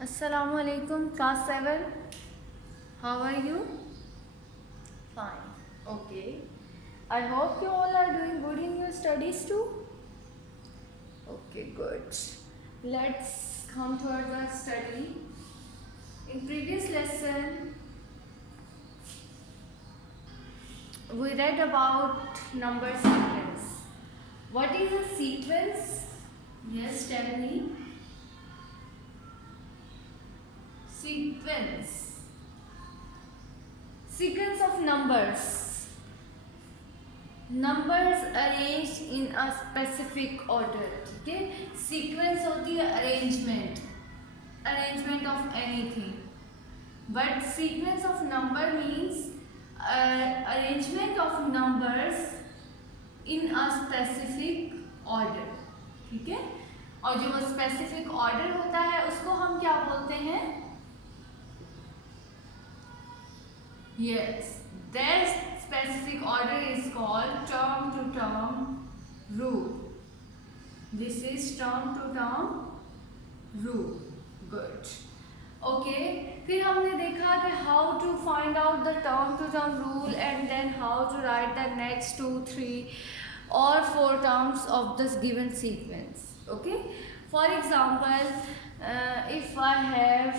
Assalamu alaikum, class 7. How are you? Fine. Okay. I hope you all are doing good in your studies too. Okay, good. Let's come towards our study. In previous lesson, we read about number sequence. What is a sequence? Yes, tell me. Sequence of numbers arranged in a specific order. ठीक है, sequence होती है arrangement of anything, but sequence of number means arrangement of numbers in a specific order. ठीक है, और जो specific order होता है उसको हम क्या बोलते हैं? Yes, that specific order is called term to term rule. This is term to term rule. Good. Okay. फिर हमने देखा कि how to find out the term to term rule and then how to write the next 2, 3 or 4 terms of this given sequence. Okay. For example, if I have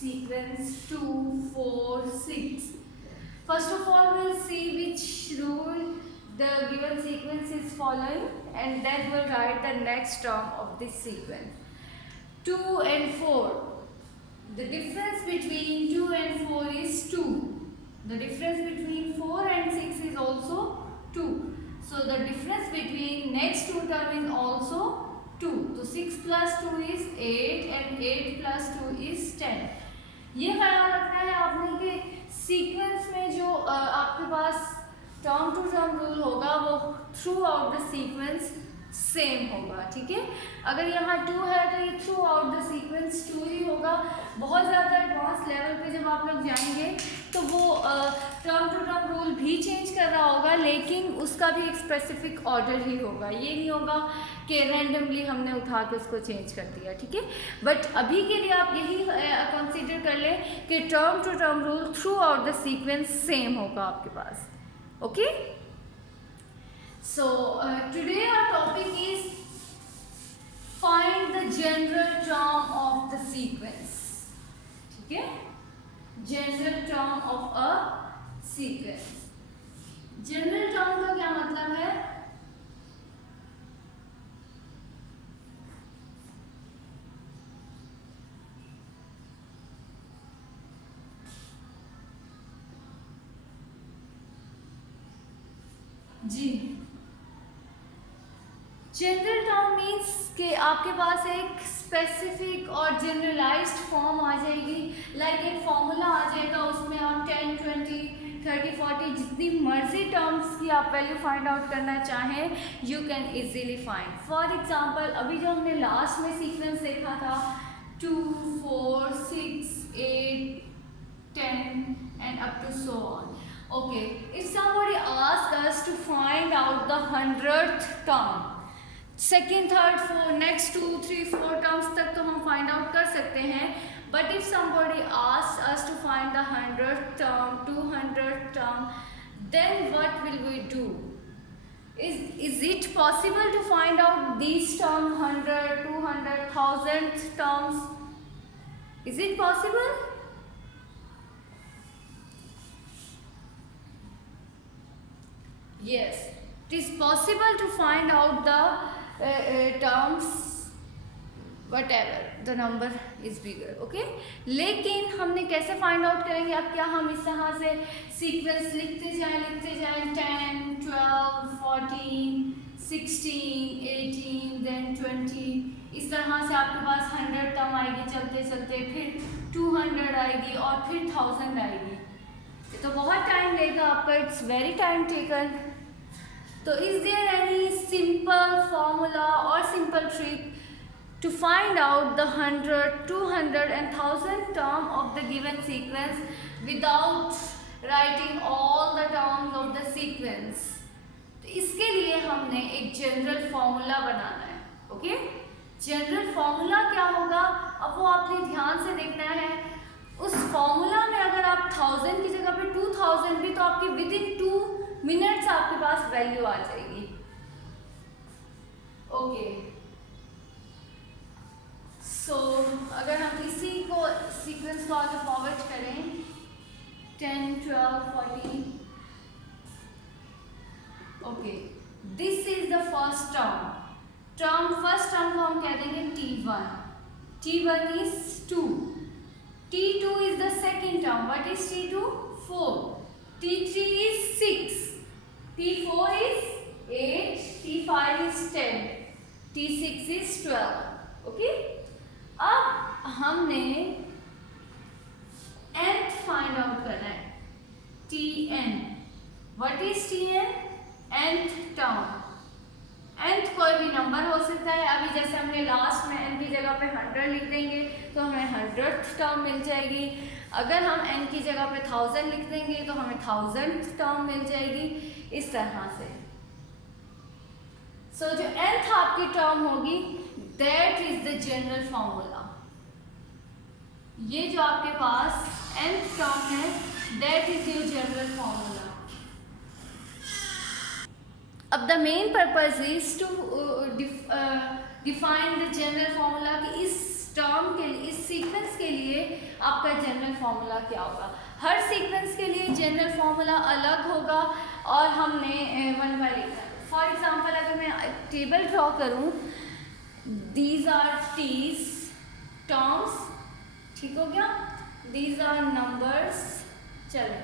sequence 2, 4, 6. First of all, we'll see which rule the given sequence is following and then we'll write the next term of this sequence. 2 and 4. The difference between 2 and 4 is 2. The difference between 4 and 6 is also 2. So the difference between next two term is also 2. So 6 plus 2 is 8 and 8 plus 2 is 10. ये ख्याल रखना है आपने कि sequence में जो आपके पास term to term rule होगा वो through out the sequence same होगा. ठीक है, अगर यहाँ 2 है तो ये थ्रू आउट द सीक्वेंस 2 ही होगा. बहुत ज़्यादा एडवांस लेवल पे जब आप लोग जाएंगे तो वो टर्म टू टर्म रूल भी चेंज कर रहा होगा, लेकिन उसका भी एक स्पेसिफिक ऑर्डर ही होगा. ये नहीं होगा कि रैंडमली हमने उठा के उसको चेंज कर दिया. ठीक है, बट अभी के लिए आप यही कंसीडर कर लें कि term to term rule throughout the sequence same होगा आपके पास. Okay, so today our topic is find the general term of the sequence. ठीक है, general term of a sequence. general term का क्या मतलब है? जी, जनरल टर्म मीन्स कि आपके पास एक स्पेसिफिक और जनरलाइज्ड फॉर्म आ जाएगी. लाइक एक फॉर्मूला आ जाएगा, उसमें आप 10, 20, 30, 40 जितनी मर्जी टर्म्स की आप वैल्यू फाइंड आउट करना चाहें you can easily find. For example अभी जो हमने लास्ट में सीक्वेंस देखा था 2, 4, 6, 8, 10 and up to so on. Okay, if somebody asks us to find out the 100th term, second, third, four, next 2, 3, 4 terms तक तो हम फाइंड आउट कर सकते हैं. But if somebody asks us to find the 100th term, 200th term, then what will we do? Is it possible to find out these terms 100, 200, 1000th terms? Is it possible? Yes, it is possible to find out the terms whatever the number is bigger. Okay, लेकिन हमने कैसे find out करेंगे? अब क्या हम इस तरह से सीक्वेंस लिखते जाएं 10, 12, 14, 16, 18, then 20, इस तरह से आपके पास 100 टर्म आएगी चलते चलते, फिर 200 आएगी और फिर 1000 आएगी. तो बहुत टाइम लेगा आपका. It's very time taken. तो is there any simple formula or simple trick to find out the 100, 200 and 1000 term of the given sequence without writing all the terms of the sequence? तो इसके लिए हमने एक general formula बनाना है. Okay, general formula क्या होगा, अब वो आपने ध्यान से देखना है। उस फॉर्मूला में अगर आप 1000 की जगह पे 2000 भी, तो आपके विद इन 2 मिनट्स आपके पास वैल्यू आ जाएगी। ओके, सो अगर हम इसी को सीक्वेंस को आगे फॉरवर्ड करें 10, 12, 14, okay, this is the first term, first term को हम कह देंगे T1, T1 is 2, T2 is the second term. What is T2? 4. T3 is 6. T4 is 8. T5 is 10. T6 is 12. Okay? अब हमने nth find out करना है. Tn. What is Tn? nth term. nth कोई भी नंबर हो सकता है। अभी जैसे हमने लास्ट में n की जगह पे 100 लिख देंगे तो हमें 100th टर्म मिल जाएगी। अगर हम n की जगह पे 1000 लिख देंगे तो हमें 1000th टर्म मिल जाएगी, इस तरह से। सो जो nth आपकी टर्म होगी that is the general formula. ये जो आपके पास nth टर्म है that is your general formula. अब the main purpose is to define the general formula कि इस टर्म के लिए, इस सीक्वेंस के लिए आपका जनरल फॉर्मूला क्या होगा। हर सीक्वेंस के लिए जनरल फॉर्मूला अलग होगा और हमने वन बाय लिखना है। फॉर एग्जांपल अगर मैं टेबल ड्रॉ करूं, दीज आर टीज टर्म्स, ठीक हो गया, दीज आर नंबर्स। चले,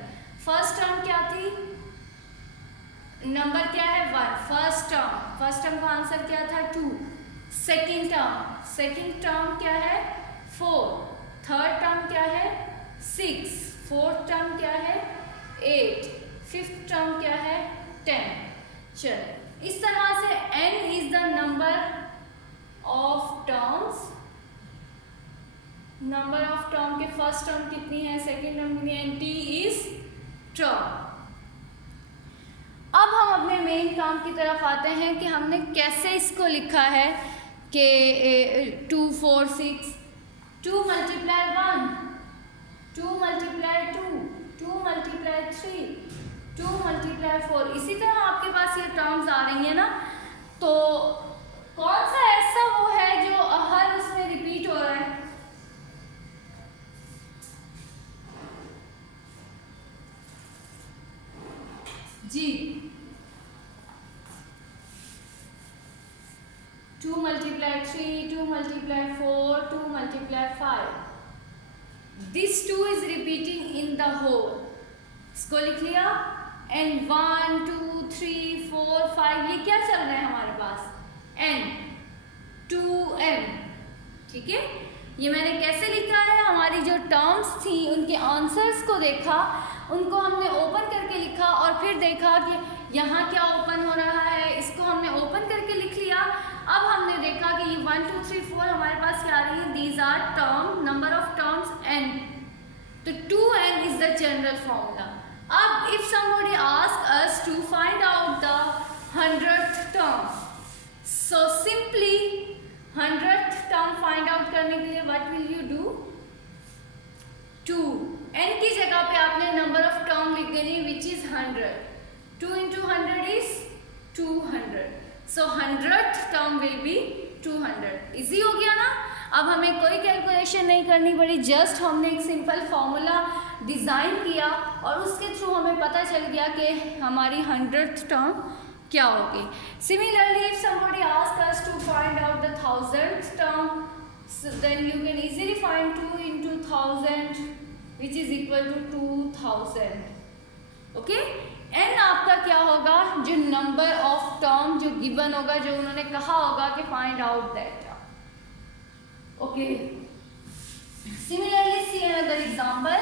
फर्स्ट टर्म क्या थी, नंबर क्या है 1, फर्स्ट टर्म का आंसर क्या था 2। सेकंड टर्म क्या है 4, थर्ड टर्म क्या है 6, फोर्थ टर्म क्या है 8, फिफ्थ टर्म क्या है 10। चलो, इस तरह से n is the number of terms. Number of term के फर्स्ट टर्म कितनी है, सेकंड टर्म कितनी है, t इज टर्म। अब हम अपने मेन काम की तरफ आते हैं कि हमने कैसे इसको लिखा है कि 2, 4, 6, 2 मल्टीप्लाई 1, 2 मल्टीप्लाई 2, 2 मल्टीप्लाई 3, 2 मल्टीप्लाई 4। इसी तरह आपके पास ये टर्म्स आ रही है ना, तो कौन सा ऐसा वो है जो हर उसमें रिपीट हो रहा है, जी 2 multiply 3, 2 multiply 4, 2 multiply 5. This 2 is repeating in the whole. इसको लिख लिया, and 1, 2, 3, 4, 5 ये क्या चल रहा है हमारे पास, n, 2n, ठीक है। ये मैंने कैसे लिखा है, हमारी जो टर्म्स थी उनके आंसर्स को देखा, उनको हमने ओपन करके लिखा और फिर देखा कि यहाँ क्या ओपन हो रहा है, इसको हमने ओपन करके लिख लिया। अब हमने देखा कि ये 1, 2, 3, 4 हमारे पास क्या आ रही है, these are term, number of terms n, तो 2n is the general formula. अब if somebody ask us to find out the 100th term, so simply 100th term find out करने के लिए what will you do, 2 n की जगह पे आपने number of term लिख देनी which is 100, 2 into 100 is 200, so 100th term will be 200। Easy हो गया ना। अब हमें कोई कैलकुलेशन नहीं करनी पड़ी, जस्ट हमने एक सिंपल फॉर्मूला डिज़ाइन किया और उसके थ्रू हमें पता चल गया कि हमारी 100th टर्म क्या होगी। Similarly if somebody ask us to find out the 1000th term, then you can easily find 2 into 1000 which is equal to 2000। Okay, n आपका क्या होगा, जो नंबर ऑफ टर्म जो गिवन होगा, जो उन्होंने कहा होगा कि find out that. Okay, similarly see another example.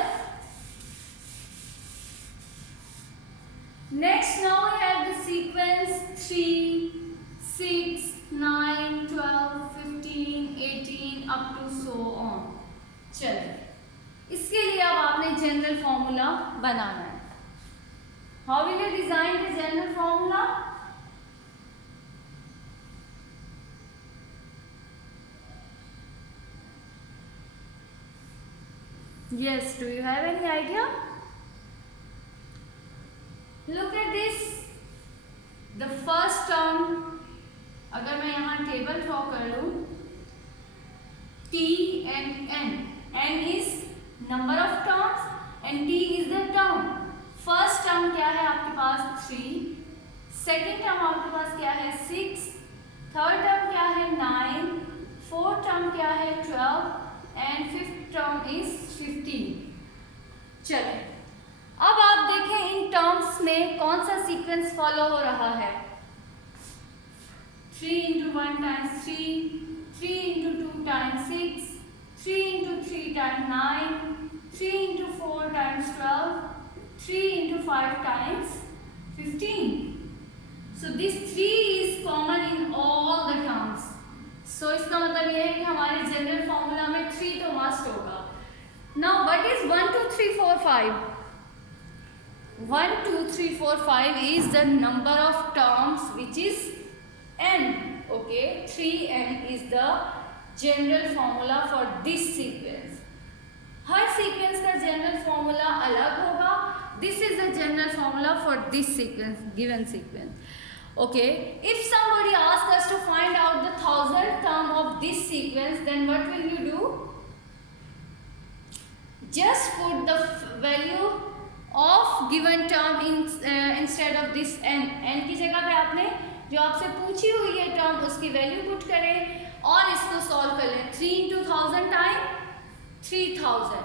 Next now we have the sequence 3, 6, 9, 12, 15, 18 up to so on. चलिए, इसके लिए अब आपने जनरल फॉर्मूला बनाना है। How will you design the general formula, Yes, do you have any idea? Look at this. The first term, अगर मैं यहाँ टेबल ड्रॉ कर लूँ, T and N. N is number of terms and T is the term. First term क्या है आपके पास 3, second term आपके पास क्या है 6, third term क्या है 9, fourth term क्या है 12 and fifth term is 15. चले अब आप देखें इन टर्म्स में कौन सा सीक्वेंस फॉलो हो रहा है. 3 into 1 times 3, 3 into 2 times 6, 3 into 3 times 9, 3 into 4 times 12, 3 into 5 times 15. So this 3 is common in all the terms. So इसका मतलब ये है कि हमारे जनरल फॉर्मूला में 3 तो मस्ट होगा. Now what is 1 2 3 4 5? 1 2 3 4 5 is the number of terms which is n. Okay, 3n is the general formula for this sequence. Her sequence का general formula अलग होगा. This is the general formula for this sequence, given sequence. Okay, if somebody asks us to find out the 1000th term of this sequence, then what will you do? Just put the value of given term in instead of this n. n की जगह पे आपने जो आपसे पूछी हुई है term उसकी वैल्यू पुट करें और इसको सॉल्व कर लें. 3 into 1000 time 3000.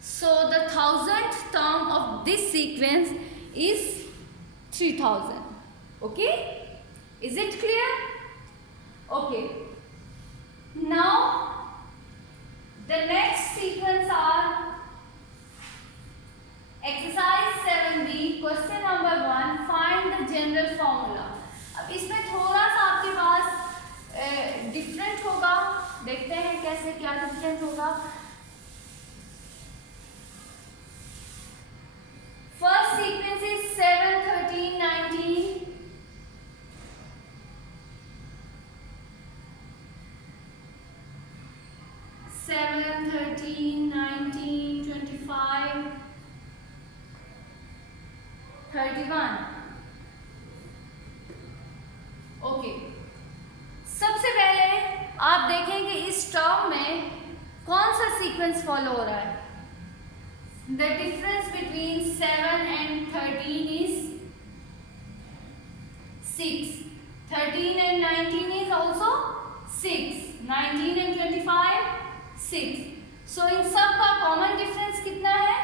So the 1000th term of this sequence is 3000. Okay, is it clear? Okay, now the next sequence are exercise 7b question number 1. Find the general formula. अब इसमें थोड़ा सा आपके पास डिफरेंट होगा. देखते हैं कैसे क्या डिफरेंट होगा. First sequence is 7 13 19. 7 13 19 25 31. ओके, सबसे पहले आप देखें कि इस टर्म में कौन सा सीक्वेंस फॉलो हो रहा है. The difference between 7 and 13 is 6. 13 and 19 is also 6. 19 and 25 6. सो इन सब का कॉमन डिफरेंस कितना है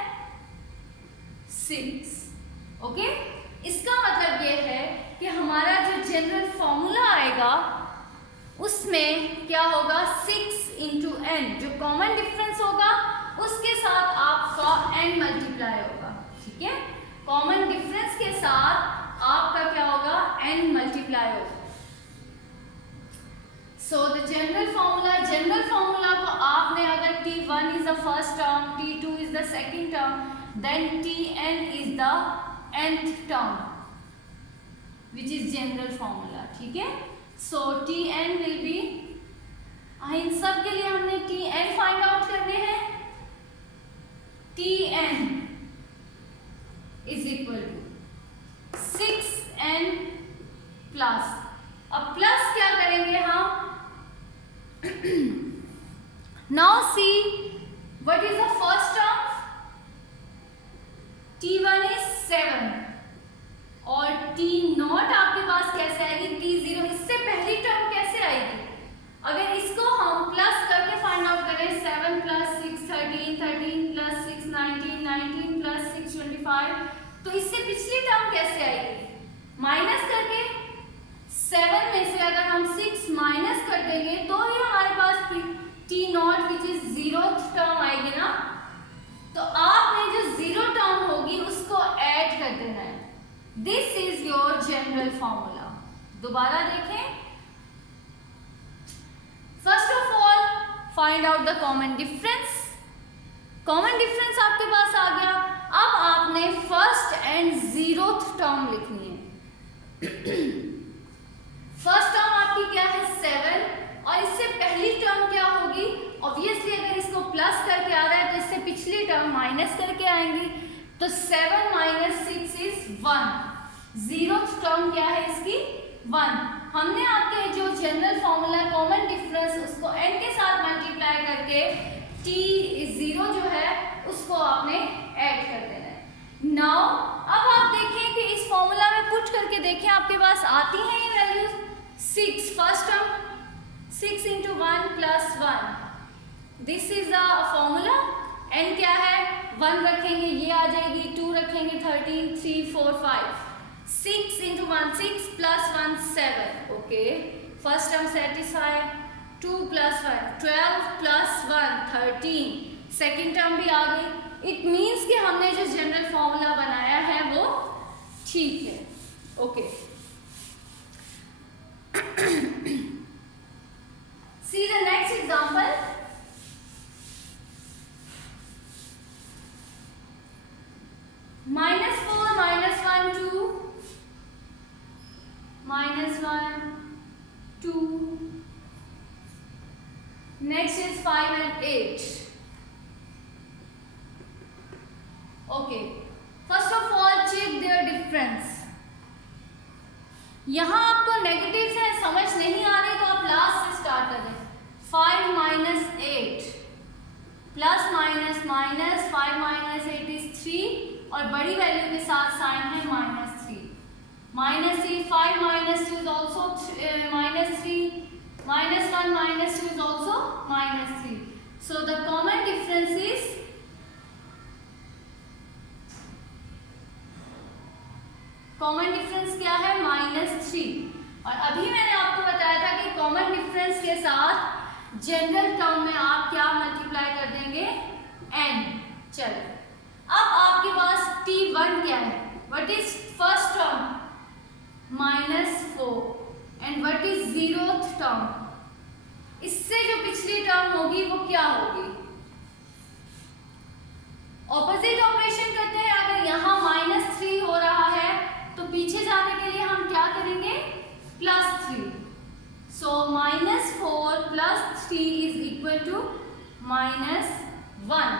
6. ओके, इसका मतलब ये है कि हमारा जो जनरल फॉर्मूला आएगा उसमें क्या होगा 6 into n. जो कॉमन डिफरेंस होगा उसके साथ आपका n मल्टीप्लाई होगा. ठीक है, कॉमन डिफरेंस के साथ आपका क्या होगा n मल्टीप्लाई होगा. सो द जनरल फॉर्मूला को आपने अगर t1 is the first term, t2 is the second term, then tn is the nth term which is general formula. ठीक है, so tn will be, इन सब के लिए हमने tn फाइंड आउट करने हैं. tn is equal to 6n plus. अब plus क्या करेंगे हम. now see what is the first term. t1 is 7 और t0 आपके पास कैसे आएगी t0. इससे पहली टर्म कैसे आएगी. अगर इसको हम प्लस करके फाइंड आउट करें 7 plus 6 13, 13 plus 6 19, 19 plus 6 25, तो इससे पिछली टर्म कैसे आएगी. माइनस करके 7 में से अगर हम 6 माइनस कर देंगे तो ही हमारे पास t0 which is 0th term आएगी ना. तो आपने जो 0 टर्म होगी उसको ऐड कर देना है. This is your general formula. दोबारा देखें. First of all find out the common difference. Common difference आपके पास आ गया. अब आपने फर्स्ट एंड 0th टर्म लिखनी है. फर्स्ट टर्म आपकी क्या है 7 और इससे पहली टर्म क्या होगी. ऑब्वियसली अगर इसको प्लस करके आ रहा है तो इससे पिछली टर्म माइनस करके आएंगी, तो 7 माइनस 6 इज 1। जीरोथ टर्म क्या है इसकी? 1। हमने आपके जो जनरल फॉर्मूला कॉमन डिफरेंस उसको n के साथ मल्टीप्लाई करके t0 जो है उसको आपने ऐड कर देना है। नाउ अब आप देखें कि इस फॉर्मूला में पुट करके देखें आपके पास आती हैं ये values. 6 first term 6 into 1 plus 1, this is the formula. n क्या है? 1 रखेंगे ये आ जाएगी, 2 रखेंगे 13, 3, 4, 5, 6 into 1 6 plus 1 7, okay first term satisfy. 2 plus 1 12 plus 1 13, second term भी आ गई। इट मीन्स कि हमने जो जनरल फॉर्मूला बनाया है वो ठीक है, okay. See the next example. -4 -1 2 -1 2. Next is 5 and 8. Okay. First of all, check their difference. यहाँ आपको नेगेटिव है समझ नहीं आ रही तो आप लास्ट से स्टार्ट करें। 5 minus 8 plus minus minus 5 minus 8 is 3 और बड़ी वैल्यू के साथ साइन है -3। -3 5 minus 2 is also -3 -1 minus 2 is also -3। So the common difference is common difference क्या है? -3। और अभी मैंने आपको बताया था कि कॉमन डिफरेंस के साथ जनरल टर्म में आप क्या मल्टीप्लाई कर देंगे? n। चलो अब आपके पास t1 क्या है? What is first term? -4 and what is zeroth term? इससे जो पिछली टर्म होगी वो क्या होगी? ऑपोजिट ऑपरेशन करते हैं। अगर यहाँ -3 हो रहा है तो पीछे जाने के लिए हम क्या करेंगे? +3। So -4 + 3 is equal to -1।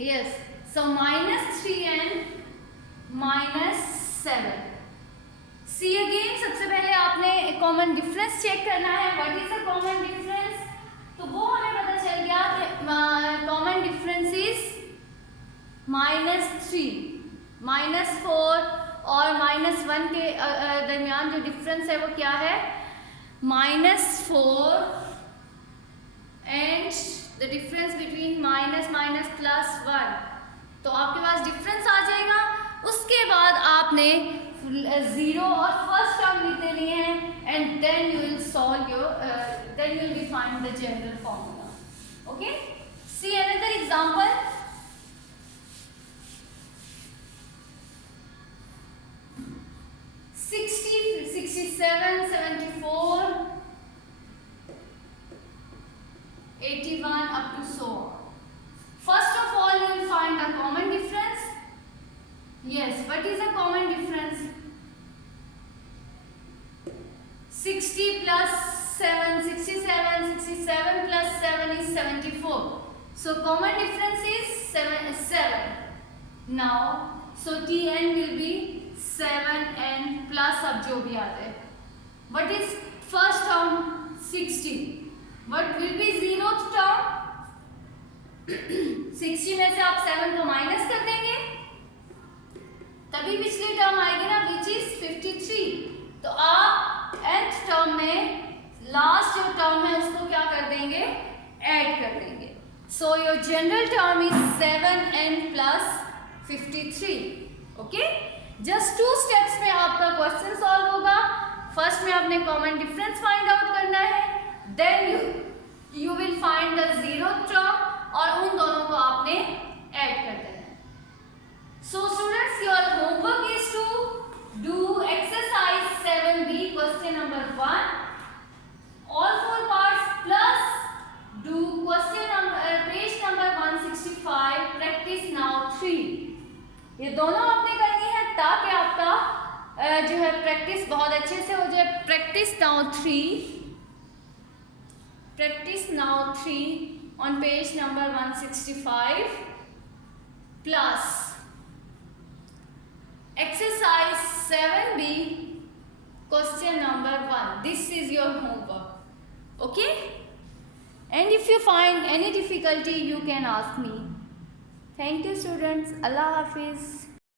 Yes, so -3 and -7। See again, सबसे पहले आपने कॉमन डिफरेंस चेक करना है। What is the common difference? तो वो हमें पता चल गया कि कॉमन डिफरेंस इज -3, -4 और -1 के दरमियान जो डिफरेंस है वो क्या है? -4 and the difference between minus +1। तो आपके पास डिफरेंस आ जाएगा। उसके बाद आपने 0 और फर्स्ट टर्म लिख देनी है and then you will solve your then you will be find the general formula. Okay, see another example. $60, $67, $74, $81 up to so on. First of all, you will find the common difference. Yes, what is the common difference? 60 plus 7, 67 plus 7 is 74. So common difference is 7. Now, so Tn will be 7n plus अब जो भी आता है. What is first term? 60. What will be zeroth term? 60 में से आप 7 को minus कर देंगे तभी पिछली टर्म आएगी ना, which is 53. तो आप nth टर्म में लास्ट जो टर्म है उसको क्या कर देंगे? ऐड कर देंगे। So your general term is 7n plus 53। Okay, just 2 steps में आपका क्वेश्चन सॉल्व होगा। फर्स्ट में आपने कॉमन डिफरेंस फाइंड आउट करना है, then you will find the zeroth term और उन दोनों को आपने ऐड कर देना है। So students, your homework is to do exercise 7b question number 1 all 4 parts plus do question number page number 165 practice now 3। ये दोनों आपने करनी है ताकि आपका जो है प्रैक्टिस बहुत अच्छे से हो जाए। Practice practice now 3. Practice now 3 on page number 165 plus exercise 7b question number 1. This is your homework. Okay? And if you find any difficulty, you can ask me. Thank you, students. Allah Hafiz.